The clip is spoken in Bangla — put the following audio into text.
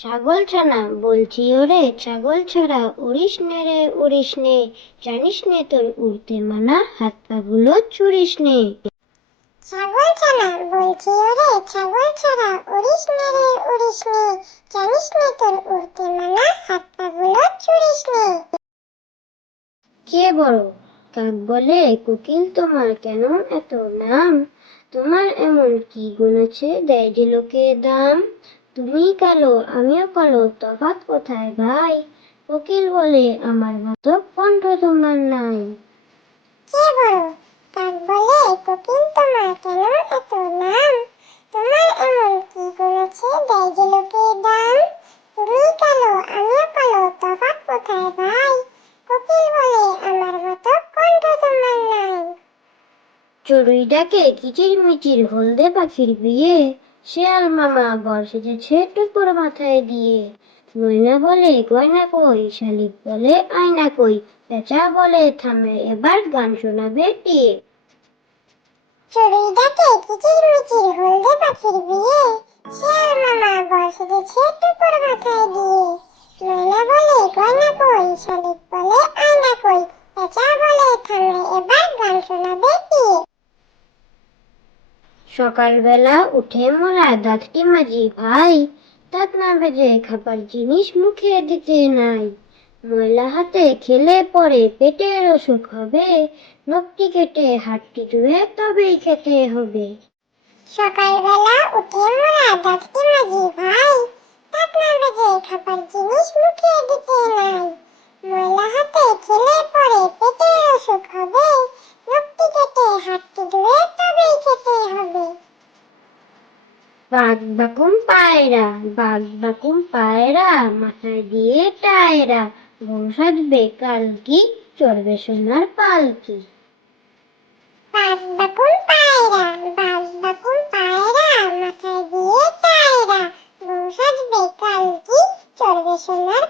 ছাগল ছানা বলছি ওরে ছাগল ছাড়া উড়িস নে রে উড়িস নে। জানিস নে তোর উড়তে মানা হাত পাগুলো ছুড়িস নে। ছাগল ছানা বলছি ওরে ছাগল ছাড়া উড়িস নে রে উড়িস নে। জানিস নে তোর উড়তে মানা হাত পাগুলো ছুড়িস নে। কে বড়? কাক বলে কোকিল তোমার কেন এত নাম তোমার এমন কি গুণ আছে? দেয় যে লোকে দাম। তুমি কালো আমিও কালো তফাৎ কোথায় ভাই? কোকিল বলে আমার মতো কণ্ঠ তোমার নাই। কে বড় কাক বলে কোকিল তোমার কেন এত নাম? তোমার এমন কি আছে দেয় যে লোকে দাম? তুমি কালো আমিও কালো তফাৎ কোথায় ভাই? কোকিল বলে আমার মতো কণ্ঠ তোমার নাই। চড়ুই ডাকে কিচির মিচির হলদে পাখির বিয়ে? শেয়াল মামা বর ছেটু করে মাথায় দিয়ে ময়না বলে, গয়না কই? শালিক বলে, আয়না কই? পেঁচা বলে, থামে, এবার গান শোনাবে টিয়ে চড়ুই ডাকে কিচির মিচির হলদে পাখির বিয়ে, শিয়াল মামা বর ছেটু করে মাথায় দিয়ে ময়না বলে গয়না কই শালিক বলে আয়না কই পেঁচা বলে থামলে এবার গান শোনাবে কি সকালবেলা উঠে মোরা দাঁতটি মাজি ভাই? দাঁত না ভেজে খাবার জিনিস মুখে দিতে নাই। ময়লা হাতে খেলে পরে পেটের অসুখ হবে। নখটি কেটে হাতটি ধুয়ে তবেই খেতে হবে। সকালবেলা উঠে মোরা দাঁতটি মাজি ভাই? দাঁত না বেজে খাবার জিনিস মুখে দিতে নাই ময়লা হাতে খেলে পরে পেটের অসুখ হবে নখটি কেটে হাতটি ধুয়ে তবেই খেতে হবে বাঘ বাকুম পায়রা বাঘ বাকুম পায়রা মাথায় দিয়ে টায়রা বউ সাজবে, কালকি চড়বে সোনার পালকি। বাজ বাকুল পায়রা বাজ বাকুল পায়রা মাথায় দিয়ে টায়রা বউ সাজবে, কালকি চড়বে সোনার